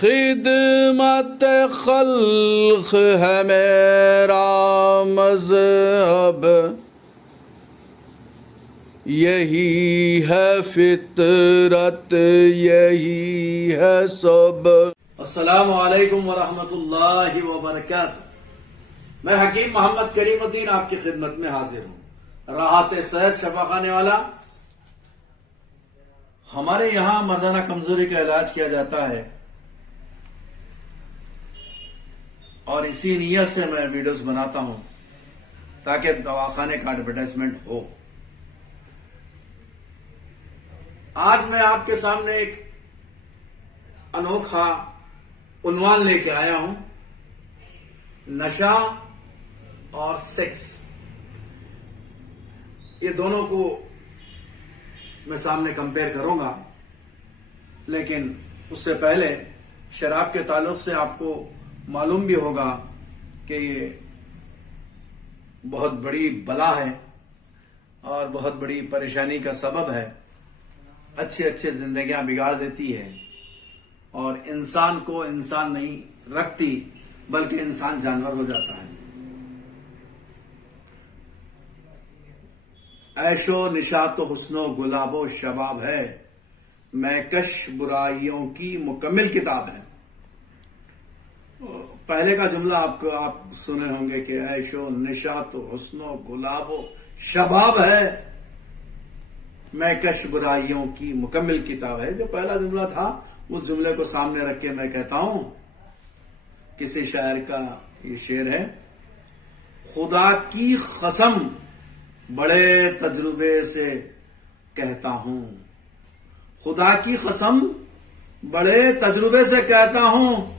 خدمت خلق ہے میرا مذہب، یہی ہے فطرت، یہی ہے سب۔ السلام علیکم ورحمۃ اللہ وبرکاتہ۔ میں حکیم محمد کریم الدین آپ کی خدمت میں حاضر ہوں، راحت صحت شفا خانے والا۔ ہمارے یہاں مردانہ کمزوری کا علاج کیا جاتا ہے، اور اسی نیت سے میں ویڈیوز بناتا ہوں تاکہ دواخانے کا ایڈورٹائزمنٹ ہو۔ آج میں آپ کے سامنے ایک انوکھا عنوان لے کے آیا ہوں، نشہ اور سیکس۔ یہ دونوں کو میں سامنے کمپیئر کروں گا، لیکن اس سے پہلے شراب کے تعلق سے آپ کو معلوم بھی ہوگا کہ یہ بہت بڑی بلا ہے اور بہت بڑی پریشانی کا سبب ہے۔ اچھے زندگیاں بگاڑ دیتی ہے اور انسان کو انسان نہیں رکھتی، بلکہ انسان جانور ہو جاتا ہے۔ عیش و نشاط و حسن و گلاب و شباب ہے، میں کش برائیوں کی مکمل کتاب ہے۔ پہلے کا جملہ آپ سنے ہوں گے کہ عیش و نشاط و حسن و گلاب و شباب ہے، میں کش برائیوں کی مکمل کتاب ہے۔ جو پہلا جملہ تھا اس جملے کو سامنے رکھ کے میں کہتا ہوں، کسی شاعر کا یہ شعر ہے، خدا کی قسم بڑے تجربے سے کہتا ہوں، خدا کی قسم بڑے تجربے سے کہتا ہوں،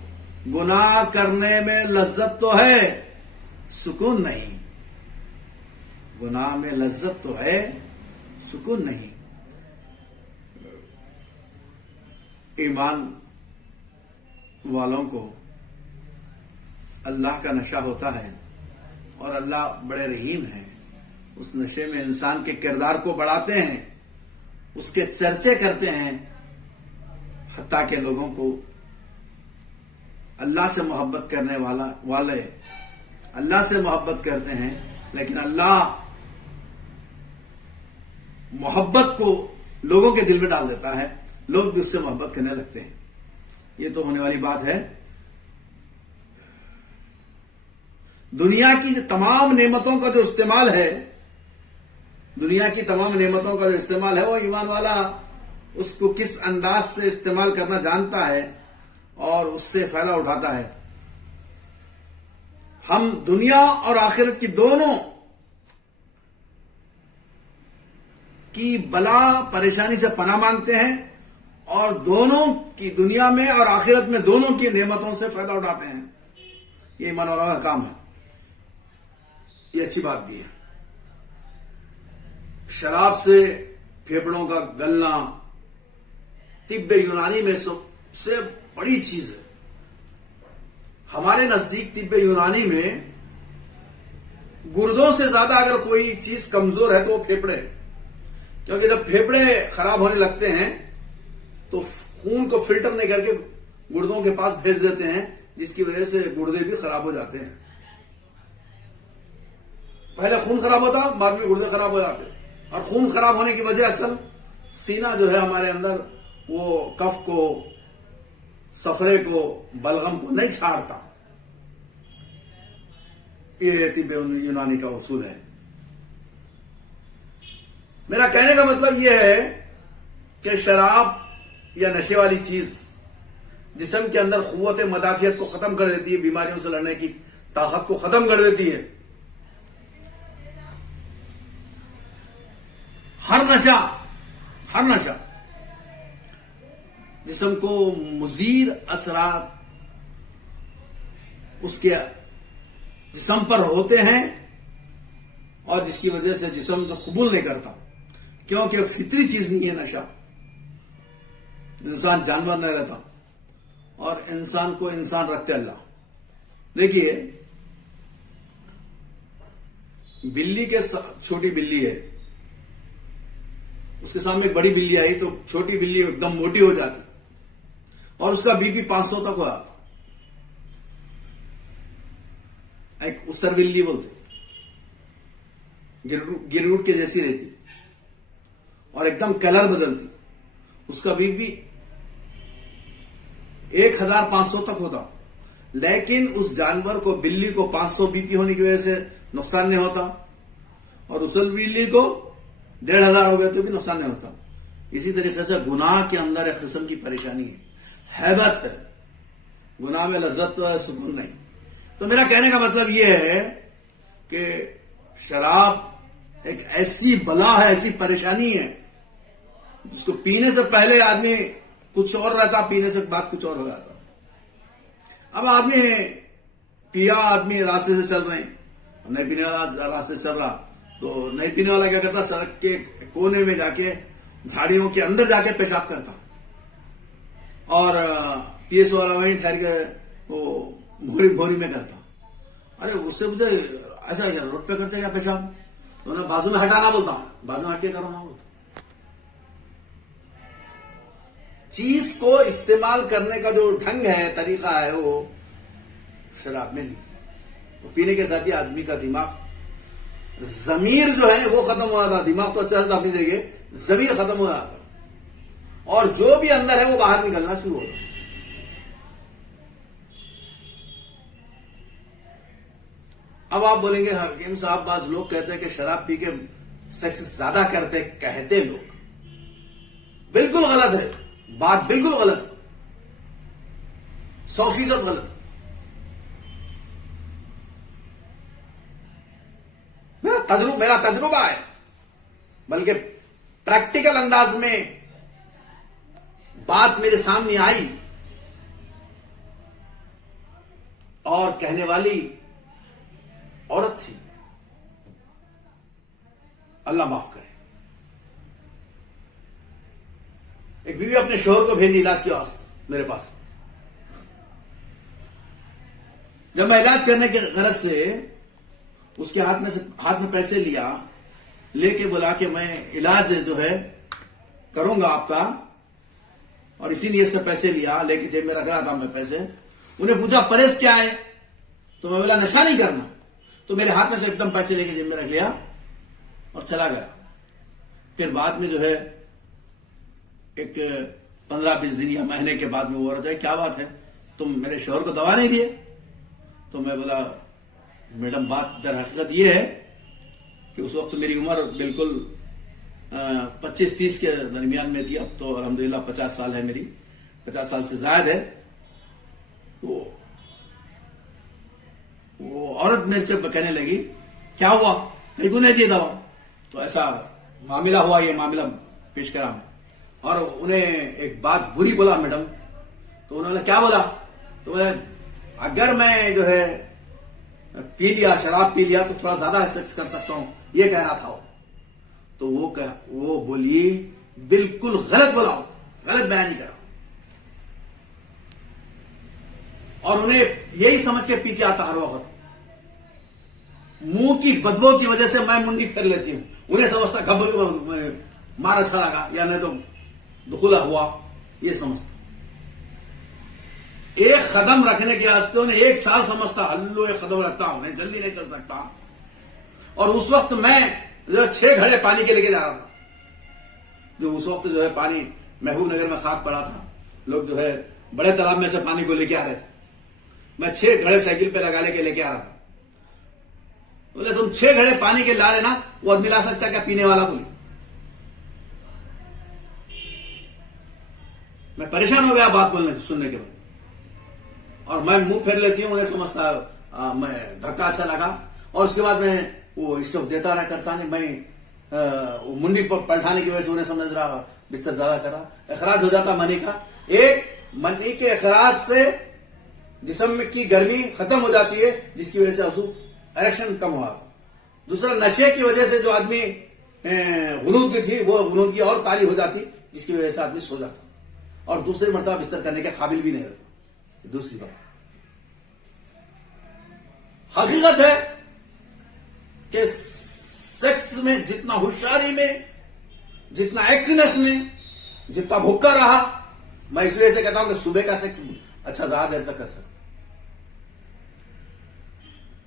گناہ کرنے میں لذت تو ہے سکون نہیں، گناہ میں لذت تو ہے سکون نہیں۔ ایمان والوں کو اللہ کا نشہ ہوتا ہے اور اللہ بڑے رحیم ہیں۔ اس نشے میں انسان کے کردار کو بڑھاتے ہیں، اس کے چرچے کرتے ہیں، حتیٰ کہ لوگوں کو اللہ سے محبت کرنے والے اللہ سے محبت کرتے ہیں، لیکن اللہ محبت کو لوگوں کے دل میں ڈال دیتا ہے، لوگ بھی اس سے محبت کرنے لگتے ہیں۔ یہ تو ہونے والی بات ہے۔ دنیا کی تمام نعمتوں کا جو استعمال ہے، دنیا کی تمام نعمتوں کا جو استعمال ہے، وہ ایمان والا اس کو کس انداز سے استعمال کرنا جانتا ہے اور اس سے فائدہ اٹھاتا ہے۔ ہم دنیا اور آخرت کی دونوں کی بلا پریشانی سے پناہ مانگتے ہیں، اور دونوں کی دنیا میں اور آخرت میں دونوں کی نعمتوں سے فائدہ اٹھاتے ہیں۔ یہ ایمان والوں کا کام ہے، یہ اچھی بات بھی ہے۔ شراب سے پھیپڑوں کا گلنا طب یونانی میں سب سے بڑی چیز ہے۔ ہمارے نزدیک طب یونانی میں گردوں سے زیادہ اگر کوئی چیز کمزور ہے تو وہ پھیپڑے، کیونکہ جب پھیپڑے خراب ہونے لگتے ہیں تو خون کو فلٹر نہیں کر کے گردوں کے پاس بھیج دیتے ہیں، جس کی وجہ سے گردے بھی خراب ہو جاتے ہیں۔ پہلے خون خراب ہوتا، بعد میں گردے خراب ہو جاتے، اور خون خراب ہونے کی وجہ اصل سینہ جو ہے ہمارے اندر وہ کف کو، صفرے کو، بلغم کو نہیں چھاڑتا۔ یہ طب یونانی کا اصول ہے۔ میرا کہنے کا مطلب یہ ہے کہ شراب یا نشے والی چیز جسم کے اندر قوت مدافعت کو ختم کر دیتی ہے، بیماریوں سے لڑنے کی طاقت کو ختم کر دیتی ہے۔ ہر نشہ جسم کو مضر اثرات اس کے جسم پر ہوتے ہیں، اور جس کی وجہ سے جسم قبول نہیں کرتا، کیونکہ فطری چیز نہیں ہے نشہ۔ انسان جانور نہیں رہتا، اور انسان کو انسان رکھتے اللہ۔ دیکھیے، بلی کے چھوٹی بلی ہے، اس کے سامنے ایک بڑی بلی آئی تو چھوٹی بلی ایک دم موٹی ہو جاتی، اور اس کا بی پی 500 تک ہوا تھا. ایک اسروللی بولتے, گروٹ کے جیسی رہتی اور ایک دم کلر بدلتی. اس کا بی پی 1500 تک ہوتا, لیکن اس جانور کو, بلی کو 500 بی پی ہونے کی وجہ سے نقصان نہیں ہوتا, اور اسل بلی کو 1500 ہو گئے تو بھی نقصان نہیں ہوتا. اسی طریقے سے گناہ کے اندر ایک قسم کی پریشانی ہے, ہیبت ہے. گناہ میں لذت تو ہے, سکون نہیں. تو میرا کہنے کا مطلب یہ ہے کہ شراب ایک ایسی بلا ہے, ایسی پریشانی ہے جس کو پینے سے پہلے آدمی کچھ اور رہتا, پینے سے بعد کچھ اور ہو جاتا. اب آدمی پیا, آدمی راستے سے چل رہے ہیں, نہیں پینے والا راستے سے چل رہا, تو نہیں پینے والا کیا کرتا, سڑک کے کونے میں جا کے, جھاڑیوں کے اندر جا کے پیشاب کرتا, اور پی ایس والا وہیں ٹھہر کے وہ بھوری میں کرتا. ارے اس سے مجھے ایسا روڈ پہ کرتے کیا پیشاب, تو انہیں بازو میں ہٹانا بولتا ہوں, بازو میں ہٹ کے کرنا بولتا. چیز کو استعمال کرنے کا جو ڈھنگ ہے, طریقہ ہے, وہ شراب میں نہیں. تو پینے کے ساتھ ہی آدمی کا دماغ, ضمیر جو ہے وہ ختم ہوا تھا. دماغ تو اچھا تھا اپنی جگہ, ضمیر ختم ہوا تھا, اور جو بھی اندر ہے وہ باہر نکلنا شروع ہوتا. اب آپ بولیں گے حکیم صاحب, بعض لوگ کہتے ہیں کہ شراب پی کے سیکس زیادہ کرتے, کہتے لوگ. بالکل غلط ہے بات, بالکل غلط, 100% غلط. میرا تجربہ ہے, بلکہ پریکٹیکل انداز میں بات میرے سامنے آئی, اور کہنے والی عورت تھی, اللہ معاف کرے. ایک بیوی اپنے شوہر کو بھیجی علاج کے واسطے میرے پاس. جب میں علاج کرنے کے غرض سے اس کے ہاتھ میں پیسے لیا, لے کے بولا کہ میں علاج جو ہے کروں گا آپ کا, اور اسی لیے سے پیسے لیا, لے کے جیب میں رکھ رہا تھا میں پیسے. انہیں پوچھا پرہیز کیا ہے, تو میں بولا نشہ نہیں کرنا. تو میرے ہاتھ میں سے ایک دم پیسے لے کے جیب میں رکھ لیا اور چلا گیا. پھر بعد میں جو ہے ایک 15-20 دن یا مہینے کے بعد میں وہ عورت ہے, کیا بات ہے, تم میرے شوہر کو دوا نہیں دیے؟ تو میں بولا میڈم بات در حقیقت یہ ہے کہ اس وقت میری عمر بالکل 25-30 کے درمیان میں تھی. اب تو الحمدللہ 50 سال ہے میری, 50 سال سے زائد ہے. تو وہ عورت میرے سے کہنے لگی کیا ہوا, کہیں کو نہیں دی دوا. تو ایسا معاملہ ہوا, یہ معاملہ پیش کرا, اور انہیں ایک بات بری بولا میڈم. تو انہوں نے کیا بولا, تو اگر میں جو ہے پی لیا, شراب پی لیا, تو تھوڑا زیادہ سیکس کر سکتا ہوں, یہ کہہ رہا تھا. تو وہ بولی بالکل غلط بولا, غلط بیان کرا, اور انہیں یہی سمجھ کے پی کے آتا ہر وقت. منہ کی بدبو کی وجہ سے میں منڈی پھیر لیتی ہوں, انہیں سمجھتا گھبر مار اچھا لگا, یا نہیں تو دخلا ہوا, یہ سمجھتا. ایک قدم رکھنے کے واسطے انہیں 1 سال سمجھتا, ہلو ایک قدم رکھتا ہوں, نہیں جلدی نہیں چل سکتا. اور اس وقت میں جو 6 گھڑے پانی کے لے کے جا رہا تھا, جو اس وقت جو ہے پانی محبوب نگر میں خاک پڑا تھا, لوگ جو ہے بڑے تالاب میں سے پانی کو لے کے آ رہے تھے. میں 6 گھڑے سائیکل پہ لگا لے کے آ رہا تھا. بولے تم 6 گھڑے پانی کے لا لینا, وہ آدمی لا سکتا ہے کیا پینے والا؟ بولی. میں پریشان ہو گیا بات سننے کے بعد, اور میں منہ پھیر لیتی ہوں, انہیں سمجھتا میں دھکا اچھا لگا. اور اس کے بعد میں وہ اسٹوپ دیتا رہا, کرتا نہیں, میں منڈی پر پلٹانے کی وجہ سے انہیں سمجھ رہا بستر زیادہ کرا. اخراج ہو جاتا منی کا. ایک منی کے اخراج سے جسم کی گرمی ختم ہو جاتی ہے, جس کی وجہ سے اریکشن کم ہوا. دوسرا نشے کی وجہ سے جو آدمی غنودگی تھی, وہ غنودگی اور تاری ہو جاتی, جس کی وجہ سے آدمی سو جاتا, اور دوسری مرتبہ بستر کرنے کے قابل بھی نہیں رہتا. دوسری بات حقیقت ہے کہ سیکس میں جتنا ہوشیاری میں, جتنا ایکٹنس میں, جتنا بھوکا رہا, میں اس لیے سے کہتا ہوں کہ صبح کا سیکس اچھا زیادہ دیر تک کر سکتا.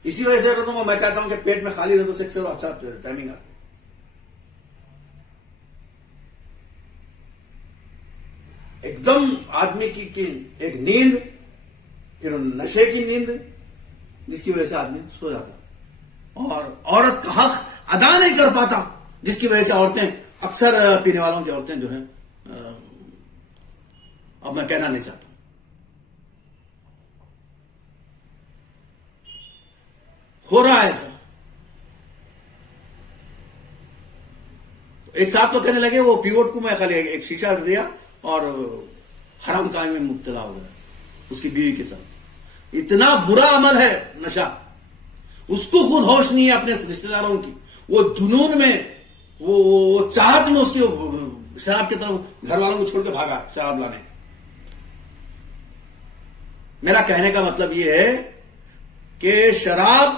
اسی وجہ سے کرتا ہوں میں کہتا ہوں کہ پیٹ میں خالی رہے تو سیکس اچھا ٹائمنگ آتا. ایک دم آدمی کی ایک نیند، پھر نشے کی نیند جس کی وجہ سے آدمی سو جاتا، اور عورت کا حق ادا نہیں کر پاتا جس کی وجہ سے عورتیں اکثر پینے والوں کی عورتیں جو ہیں، اب میں کہنا نہیں چاہتا. ہو رہا ہے ایسا. ایک صاحب تو کہنے لگے وہ پیوٹ کو میں خالی ایک شیشہ دیا اور حرام کام میں مبتلا ہو گیا اس کی بیوی کے ساتھ. اتنا برا عمل ہے نشہ. اس کو خود ہوش نہیں ہے اپنے رشتے داروں کی، وہ جنون میں وہ چاہت میں اس کی شراب کی طرف گھر والوں کو چھوڑ کے بھاگا شراب لانے. میرا کہنے کا مطلب یہ ہے کہ شراب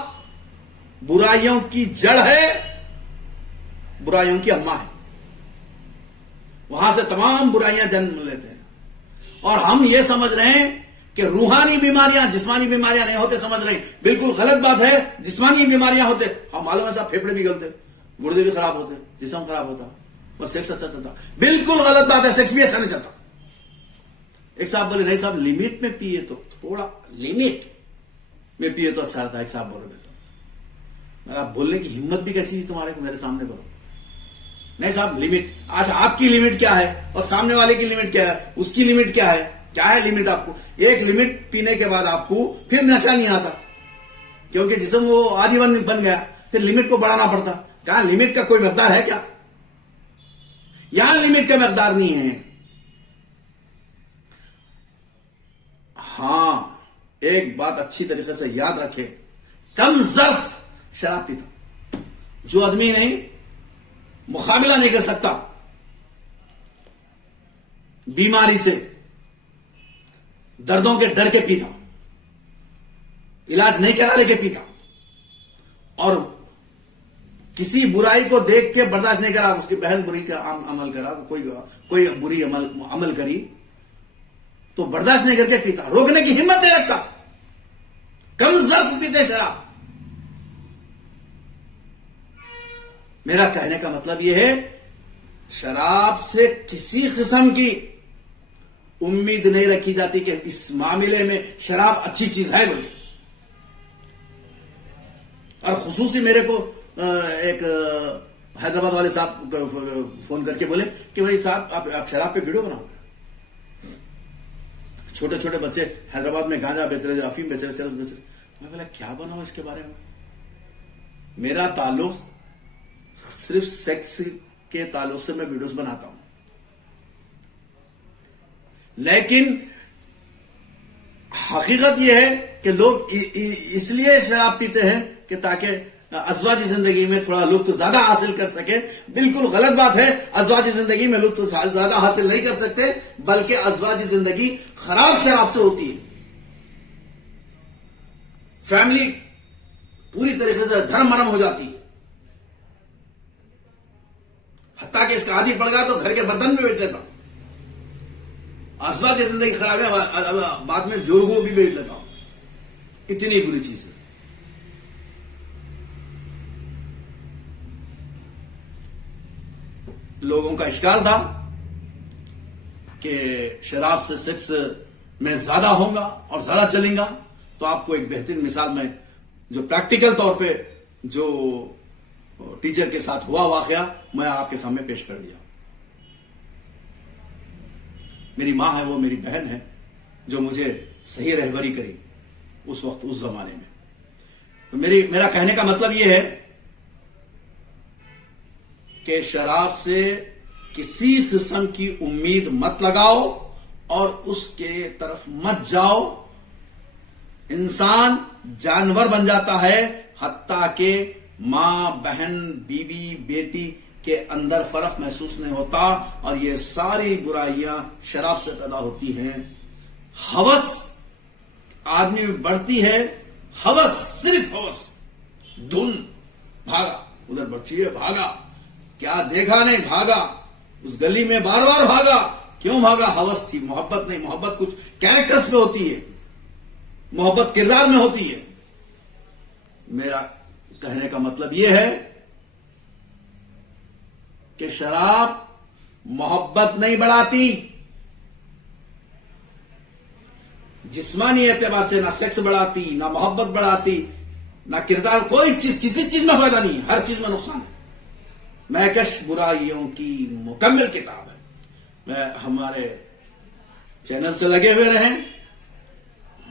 برائیوں کی جڑ ہے، برائیوں کی اماں ہے. وہاں سے تمام برائیاں جنم لیتے ہیں. اور ہم یہ سمجھ رہے ہیں کہ روحانی بیماریاں جسمانی بیماریاں نہیں ہوتے، سمجھ رہے ہیں. بالکل غلط بات ہے. جسمانی بیماریاں ہوتے، ہم معلوم ہے صاحب، پھیپھڑے بھی گلتے، گردے بھی خراب ہوتے، جسم خراب ہوتا، اور سیکس اچھا چلتا. بالکل غلط بات ہے، سیکس بھی اچھا نہیں چلتا. ایک صاحب بولے نہیں صاحب لمٹ میں پیے تو تھوڑا لمٹ میں پیے تو اچھا رہتا ہے. ایک صاحب بول رہے آپ بولنے کی ہمت بھی کیسی تھی تمہارے کو میرے سامنے بولو. نہیں صاحب لمٹ. آج آپ کی لمٹ کیا ہے اور سامنے والے کی لمٹ کیا ہے، اس کی لمٹ کیا ہے لمٹ آپ کو. ایک لمٹ پینے کے بعد آپ کو پھر نشہ نہیں آتا کیونکہ جسم وہ عادی بن گیا، پھر لمٹ کو بڑھانا پڑتا. کہاں لمٹ کا کوئی مقدار ہے کیا؟ یہاں لمٹ کا مقدار نہیں ہے. ہاں ایک بات اچھی طریقے سے یاد رکھے، کم ظرف شراب پیتا جو آدمی نہیں مقابلہ نہیں کر سکتا بیماری سے، دردوں کے ڈر کے پیتا، علاج نہیں کرا لے کے پیتا، اور کسی برائی کو دیکھ کے برداشت نہیں کرا، اس کی بہن بری کا عمل کرا، کوئی بری عمل کری تو برداشت نہیں کر کے پیتا، روکنے کی ہمت نہیں رکھتا، کم ظرف پیتے شراب. میرا کہنے کا مطلب یہ ہے شراب سے کسی قسم کی امید نہیں رکھی جاتی کہ اس معاملے میں شراب اچھی چیز ہے بولے. اور خصوصی میرے کو ایک حیدرآباد والے صاحب فون کر کے بولے کہ بھائی صاحب آپ شراب پہ ویڈیو بناؤ. چھوٹے چھوٹے بچے حیدرآباد میں گانجا بیچ رہے، افیم بیچ رہے، چرس بیچ رہے. میں بولا کیا بناؤ اس کے بارے میں. میرا تعلق صرف سیکس کے تعلق سے میں ویڈیوز بناتا ہوں، لیکن حقیقت یہ ہے کہ لوگ اس لیے شراب پیتے ہیں کہ تاکہ ازواجی زندگی میں تھوڑا لطف زیادہ حاصل کر سکے. بالکل غلط بات ہے. ازواجی زندگی میں لطف زیادہ حاصل نہیں کر سکتے، بلکہ ازواجی زندگی خراب شراب سے ہوتی ہے. فیملی پوری طریقے سے دھرم مرم ہو جاتی ہے، حتیٰ کہ اس کا عادی پڑ گیا تو گھر کے برتن بھی بیچ لیتا ہوں. ازواجی زندگی خراب ہے، بعد میں جورگوں بھی بیچ لیتا ہوں. اتنی بری چیز ہے. لوگوں کا اشکال تھا کہ شراب سے سیکس میں زیادہ ہوں گا اور زیادہ چلیں گا، تو آپ کو ایک بہترین مثال میں جو پریکٹیکل طور پہ جو ٹیچر کے ساتھ ہوا واقعہ میں آپ کے سامنے پیش کر دیا. میری ماں ہے، وہ میری بہن ہے جو مجھے صحیح رہبری کری اس وقت اس زمانے میں. تو میرا کہنے کا مطلب یہ ہے کہ شراب سے کسی قسم کی امید مت لگاؤ اور اس کے طرف مت جاؤ. انسان جانور بن جاتا ہے، حتیٰ کہ ماں، بہن، بیوی، بیٹی کے اندر فرق محسوس نہیں ہوتا. اور یہ ساری برائیاں شراب سے پیدا ہوتی ہیں. ہوس آدمی میں بڑھتی ہے، ہوس، صرف ہوس، دھن، بھاگا ادھر بچی ہے، بھاگا، کیا دیکھا نہیں، بھاگا اس گلی میں، بار بار بھاگا، کیوں بھاگا؟ ہوس تھی، محبت نہیں. محبت کچھ کیریکٹرز پہ ہوتی ہے، محبت کردار میں ہوتی ہے. میرا کہنے کا مطلب یہ ہے کہ شراب محبت نہیں بڑھاتی. جسمانی اعتبار سے نہ سیکس بڑھاتی، نہ محبت بڑھاتی، نہ کردار. کوئی چیز، کسی چیز میں فائدہ نہیں ہے، ہر چیز میں نقصان ہے. مہکش برائیوں کی مکمل کتاب ہے. میں ہمارے چینل سے لگے ہوئے رہیں،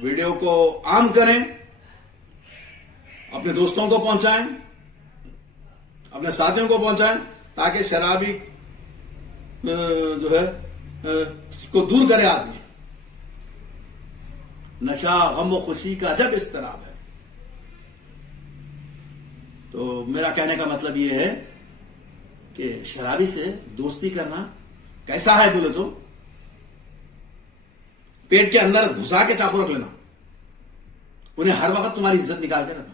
ویڈیو کو عام کریں، اپنے دوستوں کو پہنچائیں، اپنے ساتھیوں کو پہنچائیں، تاکہ شرابی جو ہے اس کو دور کرے آدمی. نشہ غم و خوشی کا عجب اضطراب ہے. تو میرا کہنے کا مطلب یہ ہے کہ شرابی سے دوستی کرنا کیسا ہے بولے تو پیٹ کے اندر گھسا کے چاقو رکھ لینا، انہیں ہر وقت تمہاری عزت نکال کے رکھنا.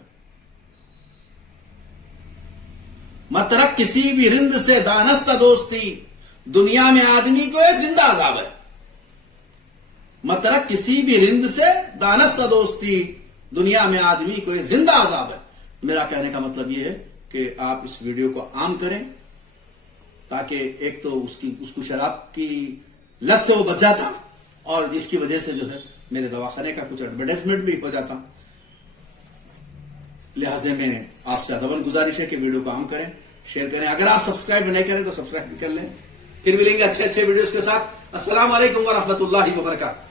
مت رکھ کسی بھی رند سے دانستہ دوستی، دنیا میں آدمی کو یہ زندہ عذاب ہے. مت رکھ کسی بھی رند سے دانستہ دوستی، دنیا میں آدمی کو یہ زندہ عذاب ہے. میرا کہنے کا مطلب یہ ہے کہ آپ اس ویڈیو کو عام کریں، تاکہ ایک تو اس کو شراب کی لت سے وہ بچ جاتا، اور جس کی وجہ سے جو ہے میرے دواخانے کا کچھ ایڈورٹائزمنٹ بھی ہو جاتا. لہٰذا میں آپ سے ادباً گزارش ہے کہ ویڈیو کو عام کریں، شیئر کریں. اگر آپ سبسکرائب نہیں کریں تو سبسکرائب بھی کر لیں. پھر ملیں گے اچھے ویڈیوز کے ساتھ. السلام علیکم ورحمۃ اللہ وبرکاتہ.